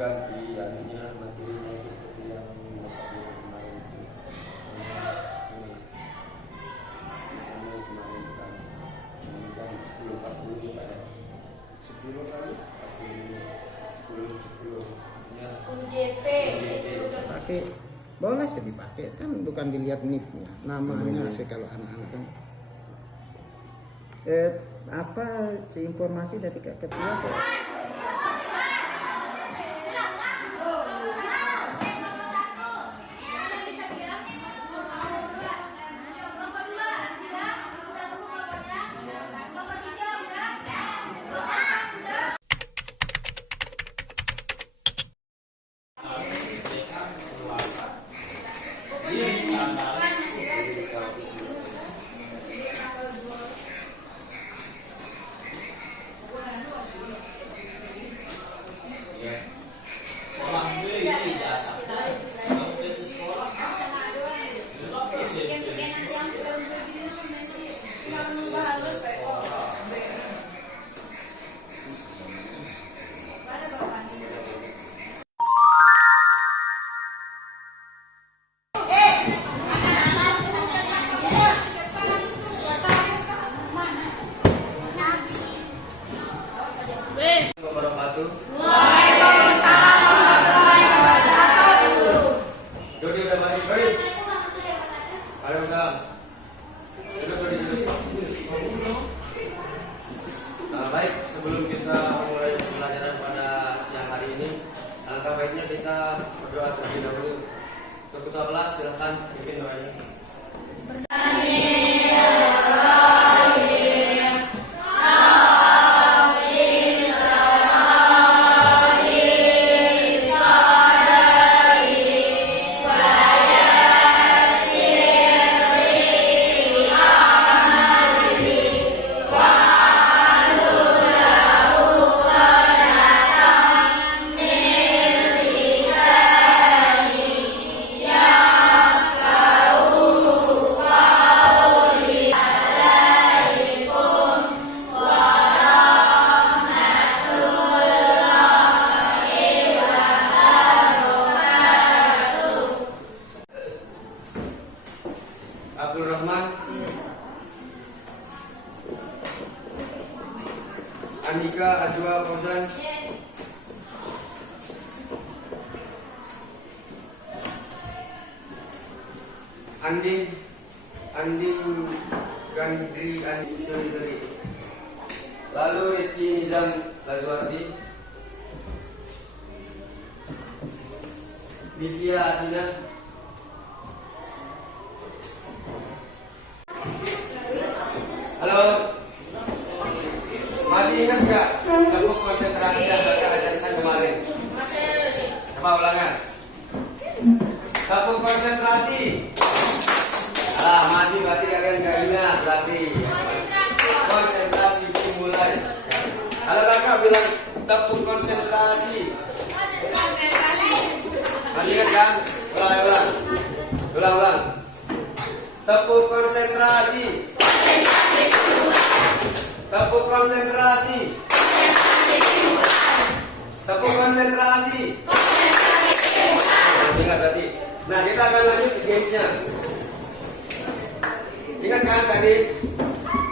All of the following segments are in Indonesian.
ganti anunya materinya itu seperti yang Bapak bilang kemarin itu. Misalnya kemarin kan jam 10.40 ya Pak ya. 10 kali 10 ya. 10 JP. Pakai boleh sih dipakai kan, bukan dilihat NIP-nya, namanya sih kalau anak-anak kan. Apa informasi dari Kak Ketua kok? Baik, sebelum kita mulai pembelajaran pada siang hari ini, alangkah baiknya kita berdoa terlebih dahulu. Untuk ketua kelas, silakan pimpin doanya. Abdul Rahman, Andika Ajwa Fauzan, Anding Gandri Seri, lalu Rizky Nizam Lazwardi, Livia Atina, halo, masih ingat nggak kamu konsentrasi yang baca arisan kemarin? Coba ulangan. Kamu konsentrasi. Masih berarti kalian nggak ingat berarti. Konsentrasi dimulai. Kalau kakak bilang tepuk konsentrasi. Masih ingat kan? Ulang. Tepuk konsentrasi. Tepuk konsentrasi. Tepuk konsentrasi. Ingat berarti. Nah, kita akan lanjut ke gamesnya. Ingat kan tadi?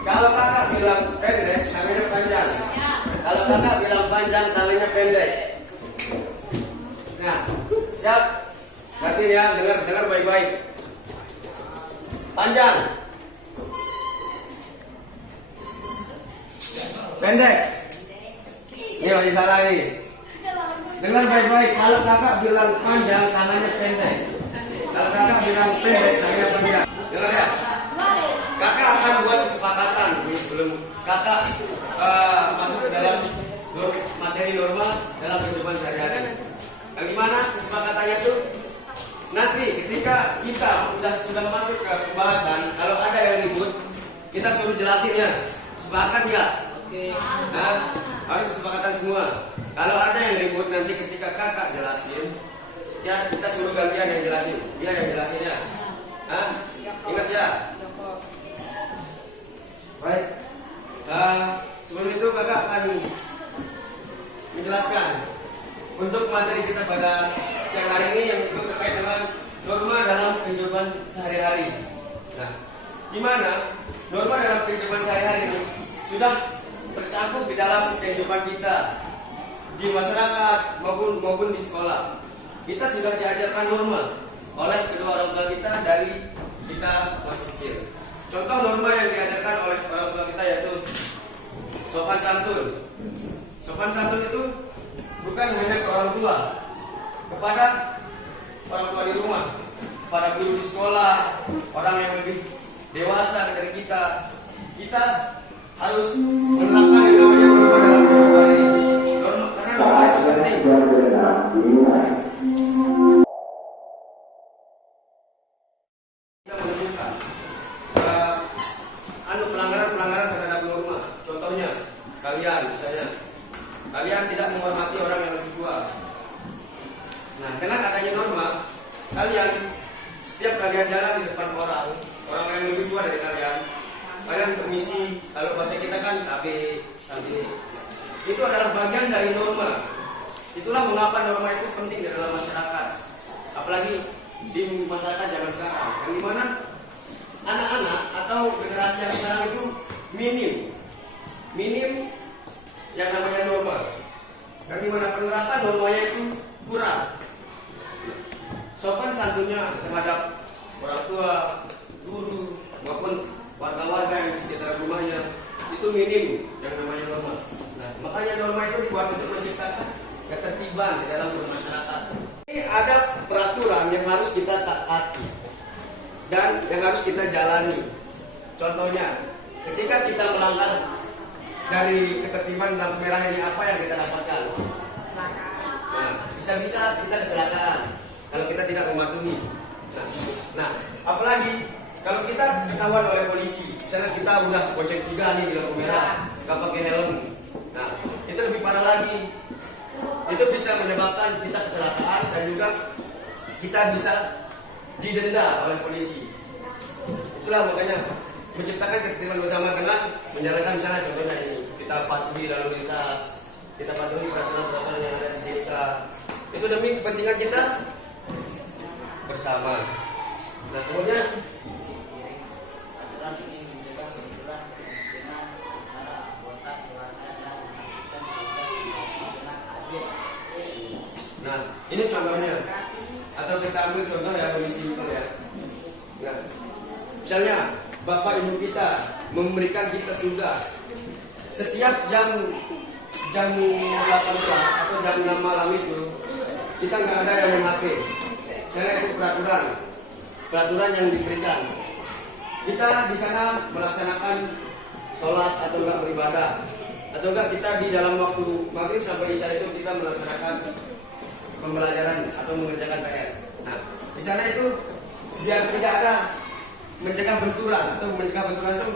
Kalau kakak bilang pendek, namanya panjang. Kalau kakak bilang panjang, namanya pendek. Nah, siap? Berarti ya, dengar baik-baik. Panjang. Pendek. Ini masih salah nih. Dengar baik-baik. Kalau kakak bilang panjang, tangannya pendek. Kalau kakak bilang pendek, tangannya panjang. Dengar ya. Kakak akan buat kesepakatan sebelum kakak masuk ke dalam materi normal dalam kehidupan sehari-hari. Bagaimana kesepakatannya itu? Nanti ketika kita sudah masuk ke pembahasan, kalau ada yang ribut, kita suruh jelasin ya. Sepakat nggak? Nah, harus kesepakatan semua. Kalau ada yang ribut nanti ketika kakak jelasin, ya kita suruh gantian yang jelasin. Dia yang jelasin ya. Nah, ingat ya. Baik. Sebelum itu kakak akan menjelaskan untuk materi kita pada siang hari ini yang itu terkait dengan norma dalam kehidupan sehari-hari. Nah, di mana norma dalam kehidupan sehari-hari ini sudah tercakup di dalam kehidupan kita di masyarakat maupun di sekolah. Kita sudah diajarkan norma oleh kedua orang tua kita dari kita masih kecil. Contoh norma yang diajarkan oleh orang tua kita yaitu sopan santun. Sopan santun itu bukan hanya ke orang tua, kepada orang tua di rumah, pada guru di sekolah, orang yang lebih dewasa dari kita. Kita harus menerapkan yang namanya norma dalam kehidupan ini. Norma, karena norma itu penting. Kita menunjukkan pelanggaran terhadap norma. Contohnya, kalian tidak menghormati orang yang lebih tua. Nah, dengan adanya norma, setiap kalian jalan di depan orang yang lebih tua dari kalian permisi. Kalau bahasa kita kan KB. Itu adalah bagian dari norma. Itulah mengapa norma itu penting di dalam masyarakat. Apalagi di masyarakat zaman sekarang, yang dimana anak-anak atau generasi yang sekarang itu minim yang namanya norma. Yang dimana penerapan normanya itu kurang. Sopan santunnya terhadap orang tua, guru maupun warga-warga yang di sekitar rumahnya itu minim yang namanya norma. Nah, makanya norma itu dibuat untuk menciptakan ketertiban di dalam bermasyarakat. Ini ada peraturan yang harus kita taati dan yang harus kita jalani. Contohnya, ketika kita melanggar dari ketertiban lampu merah ini, apa yang kita dapatkan? Nah, bisa-bisa kita kecelakaan kalau kita tidak mematuhi. Nah, apalagi kalau kita ketahuan oleh polisi, misalnya kita udah gocek 3 nih di lampu merah, nggak pakai helm. Nah, itu lebih parah lagi. Itu bisa menyebabkan kita kecelakaan dan juga kita bisa didenda oleh polisi. Itulah makanya menciptakan ketertiban bersama dengan menjalankan misalnya contohnya ini, kita patuhi lalu lintas, kita patuhi peraturan-peraturan yang ada di desa. Itu demi kepentingan kita bersama. Nah, kemudian ini contohnya, atau kita ambil contoh yang lebih simpel ya. Nah, misalnya bapak ibu kita memberikan kita tugas setiap jam 18 atau jam 6 malam itu kita nggak ada yang main HP. Misalnya itu peraturan yang diberikan. Kita di sana melaksanakan sholat atau enggak beribadah, atau enggak kita di dalam waktu maghrib sampai isya itu kita melaksanakan pembelajaran atau mengerjakan PR. Nah, di sana itu biar tidak ada mencegah benturan atau mencegah benturan itu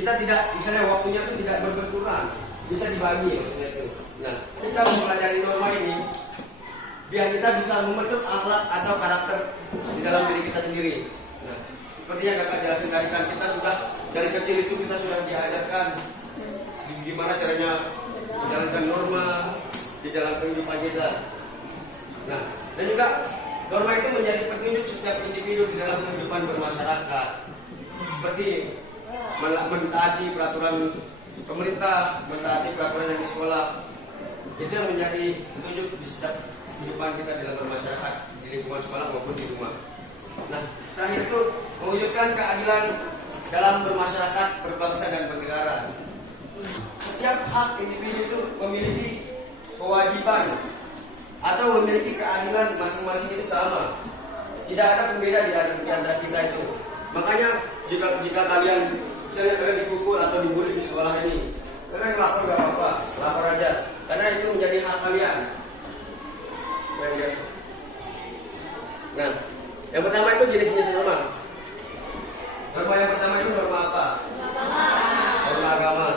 kita tidak, misalnya waktunya itu tidak berbenturan, bisa dibagi itu. Nah, kita mempelajari norma ini biar kita bisa membentuk akhlak atau karakter di dalam diri kita sendiri. Nah, seperti yang kakak jelasin tadi kan, kita sudah dari kecil itu kita sudah diajarkan gimana caranya menjalankan norma di dalam kehidupan kita. Nah, dan juga norma itu menjadi petunjuk setiap individu di dalam kehidupan bermasyarakat. Seperti mentaati peraturan pemerintah, mentaati peraturan yang di sekolah. Itu yang menjadi petunjuk di setiap kehidupan kita di dalam bermasyarakat, di lingkungan sekolah maupun di rumah. Nah, terakhir itu mewujudkan keadilan dalam bermasyarakat, berbangsa dan bernegara. Setiap hak individu itu memiliki kewajiban atau memiliki keadilan masing-masing itu sama. Tidak ada pembeda di antara kita itu. Makanya jika kalian misalnya kalian dipukul atau dibully di sekolah ini, kalian lapor gak apa-apa, lapor aja. Karena itu menjadi hak kalian. Nah, yang pertama itu jenis-jenis norma. Norma yang pertama itu norma apa? Norma agama.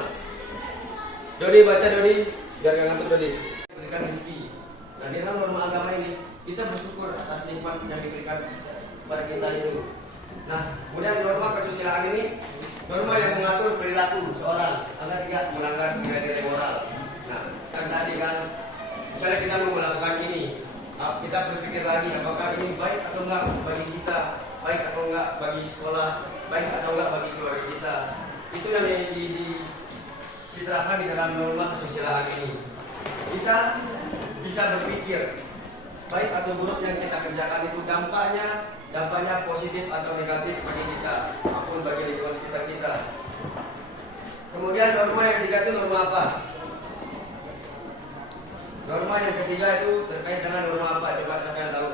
Dodi baca Dodi, biar gak ngantuk Dodi. Berikan rezeki. Nah, di dalam norma agama ini kita bersyukur atas nikmat yang diberikan kepada kita itu. Nah, kemudian norma kesusilaan ini norma yang mengatur perilaku seorang agar tidak melanggar nilai-nilai moral. Nah, kan tadi kan misalnya kita mau melakukan ini, kita berpikir lagi apakah ini baik atau enggak bagi kita, baik atau enggak bagi sekolah, baik atau enggak bagi keluarga kita. Itu yang dicitrakan di dalam norma kesusilaan ini. Kita bisa berpikir baik atau buruk yang kita kerjakan itu dampaknya positif atau negatif bagi kita maupun bagi lingkungan sekitar kita. Kemudian norma yang ketiga itu norma apa? Norma yang ketiga itu terkait dengan norma apa? Coba siapa yang tahu?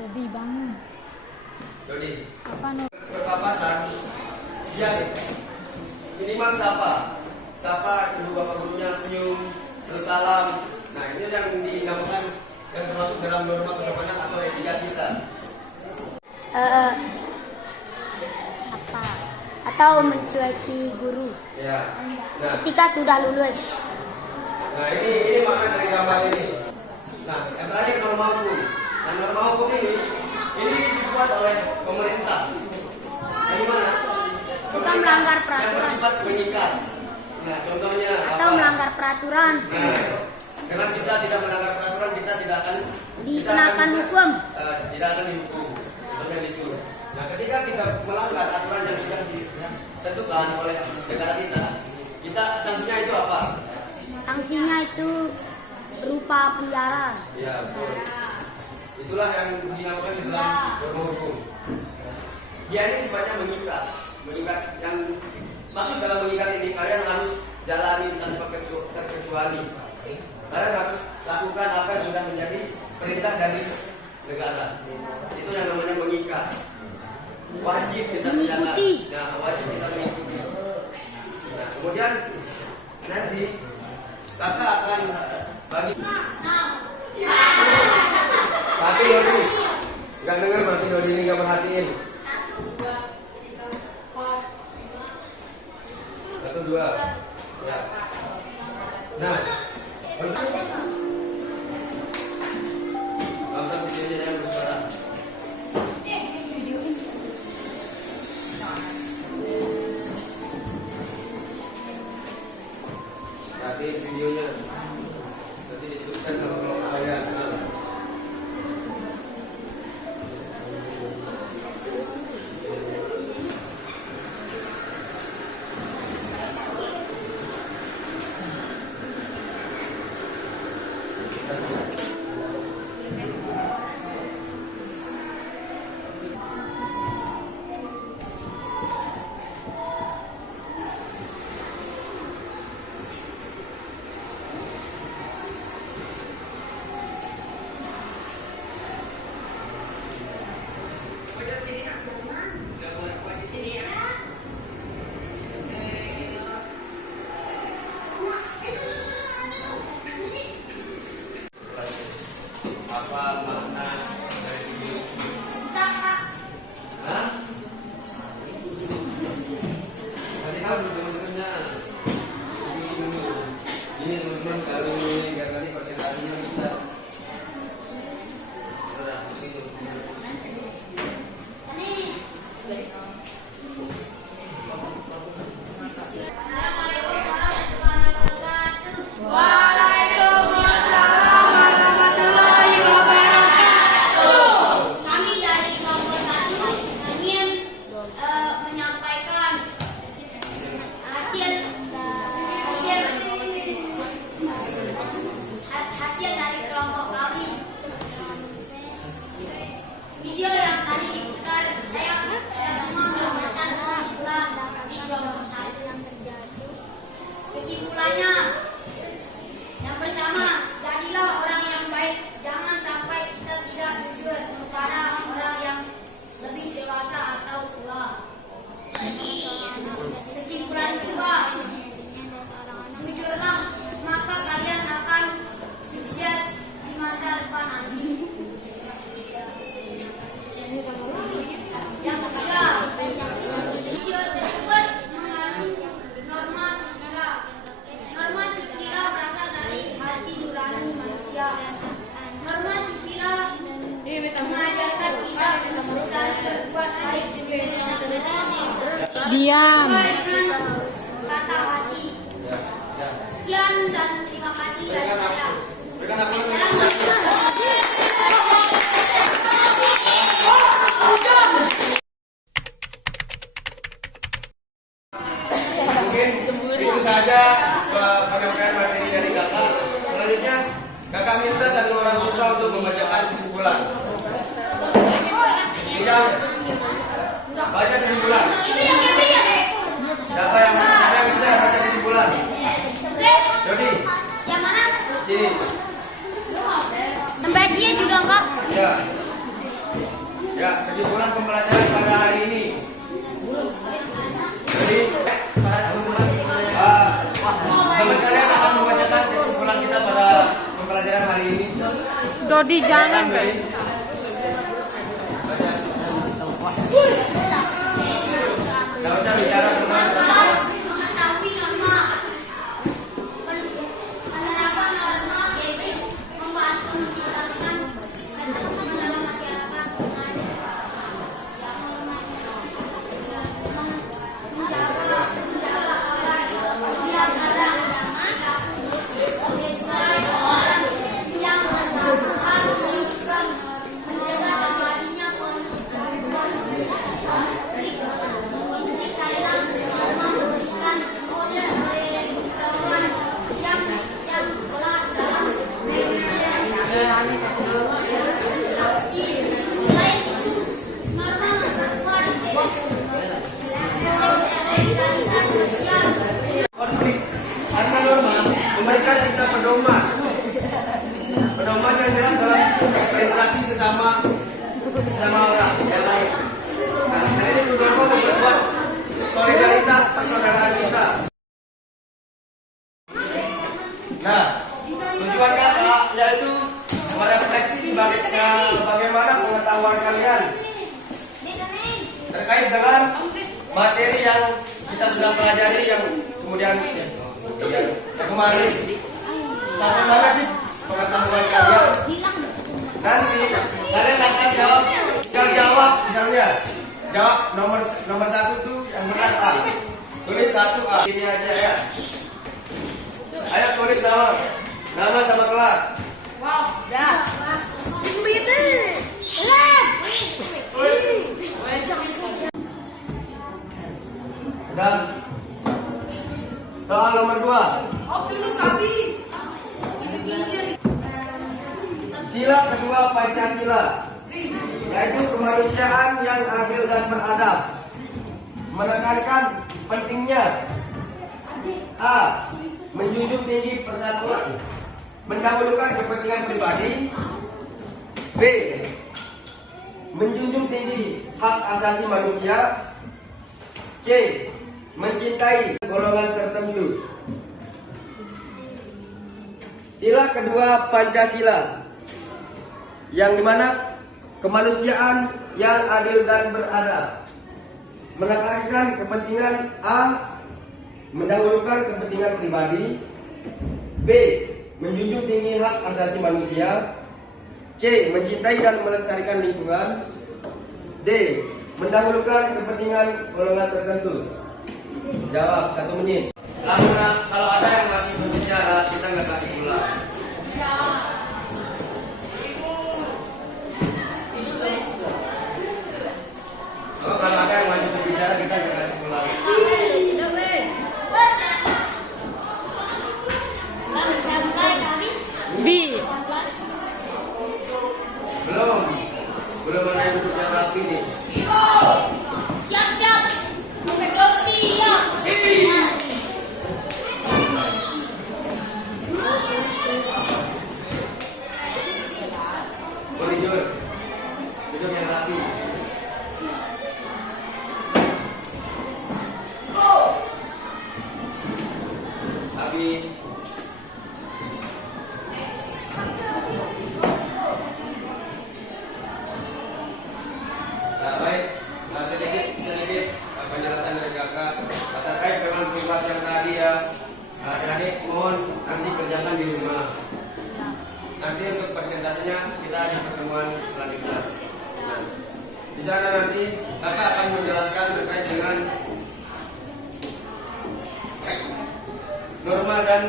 Dodi bangun. Dodi. Apa norma? Berpapasan, dia minimal sapa ibu bapak gurunya, senyum, terus salam. Nah ini yang dinamakan yang termasuk dalam norma kesopanan atau etika kita. Sapa atau mencueki guru Ya. Nah, ketika sudah lulus. nah ini makna dari gambar ini. Nah yang terakhir norma hukum. Nah norma hukum ini dibuat oleh pemerintah. Dari mana? Bukan melanggar Yang peraturan bersifat mengikat. Nah contohnya atau apa? melanggar peraturan Nah, karena kita tidak melanggar peraturan, kita tidak akan dikenakan hukum. tidak akan dihukum. Contohnya itu. Nah, ketika kita melanggar aturan yang sudah ditentukan oleh negara kita sanksinya itu apa? Sanksinya itu berupa penjara. Ya, betul. Itulah yang dinamakan di dalam norma hukum. Dia ini sifatnya mengikat yang masuk dalam mengikat ini kalian harus jalani tanpa terkecuali. Kalian harus lakukan apa yang sudah menjadi perintah dari negara. Itu yang namanya mengikat. Wajib kita menjalankan. Nah, wajib kita mengikuti. Nah, kemudian nanti kakak akan bagi. Tapi Dodi, nggak dengar berarti Dodi ini nggak perhatiin. 1, 2. Ya. Nah. Nonton videonya yang bersuara. Nanti videonya nanti disebutkan sama kalian. Apa makna dari video ini? Hah? Nanti tahu teman-temannya. Ini teman-teman kalau ini biar nanti presentasinya bisa. Sudah, itu. Kami dari kelompok 1 ingin menyampaikan hasil dari kelompok kami. Video yang tadi diputar, kita semua mendapatkan kesimpulan di kelompok 1. Kesimpulannya, yang pertama, jadilah orang yang baik. Jangan sampai kita tidak jujur kepada orang yang lebih dewasa atau tua. Kesimpulan kedua, jujurlah, maka kalian akan sukses di masa depan nanti. Yang ketiga, video tersebut mengandung norma susila. Norma susila berasal dari hati nurani manusia. Norma susila mengajarkan kita untuk selalu berbuat baik Diam. sesuai dengan kata hati. Sekian dan terima kasih dari saya. Kakak minta satu orang siswa untuk membacakan kesimpulan. Bisa baca kesimpulan. Siapa yang bisa baca kesimpulan? Dodi. Yang mana? Sini. Membacinya juga enggak? Ya. Ya, kesimpulan pembelajaran pada hari ini. Jadi, teman kalian akan membacakan kesimpulan kita pada pembelajaran hari ini. Dodi jangan, Pak. Tidak usah bicara tentang Mengetahui norma. Penerapan norma yaitu membantu menciptakan ketentraman dalam masyarakat dengan menjaga agar tidak ada ancaman yang menyebabkan mencegah terjadinya konflik. konflik. Karena norma memberikan kita pedoman. Pedoman yang jelas dalam berinteraksi sesama orang yang lain. Nah, ini norma memperkuat solidaritas persaudaraan kita. Nah, tujuan kata yaitu merefleksi bagaimana pengetahuan kalian terkait dengan materi yang kita sudah pelajari yang kemudian kemarin. Sampai mana sih pengetahuan kalian? Nanti kalian akan jawab, tinggal jawab misalnya. Jawab nomor 1 tuh yang benar A. Tulis 1 A. Ini aja ya. Ayo tulis nama sama kelas. Dan soal nomor 2. Sila kedua Pancasila, yaitu kemanusiaan yang adil dan beradab, menekankan pentingnya A. Menjunjung tinggi persatuan, mendahulukan kepentingan pribadi. B. Menjunjung tinggi hak asasi manusia. C. Mencintai golongan tertentu. Sila kedua Pancasila, yang dimana kemanusiaan yang adil dan beradab, menekankan kepentingan A. Mendahulukan kepentingan pribadi. B. Menjunjung tinggi hak asasi manusia. C. Mencintai dan melestarikan lingkungan. D. Mendahulukan kepentingan golongan tertentu. Jawab 1 menit. Lalu kalau ada yang masih berbicara, kita nggak kasih pula. Oh, kalau ada yang masih berbicara, kita nggak kasih pula. B. Belum ada yang duduk yang rapi nih. Siap. Siap. Duduk yang rapi. Tapi baik, sedikit penjelasan dari kakak terkait dengan tugas yang tadi ya. Adik-adik mohon nanti kerjakan di rumah. Nanti untuk presentasinya kita ada pertemuan selanjutnya. Nah, di sana nanti kakak akan menjelaskan terkait dengan norma dan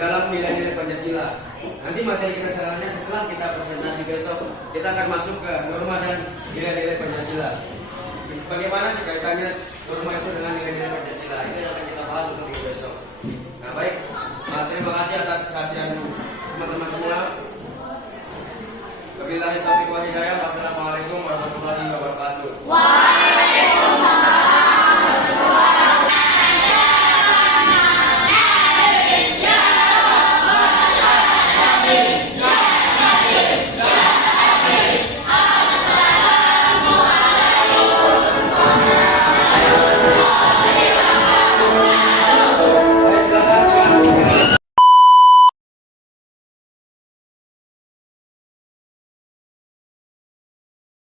dalam nilai-nilai Pancasila. Nanti materi kita selanjutnya setelah kita presentasi besok, kita akan masuk ke norma dan nilai-nilai Pancasila. Bagaimana sih kaitannya norma itu dengan nilai-nilai Pancasila? Itu yang akan kita bahas untuk minggu besok. Nah baik, terima kasih atas perhatian teman-teman semua. Wabillahi taufiq wal hidayah. Wassalamualaikum warahmatullahi wabarakatuh.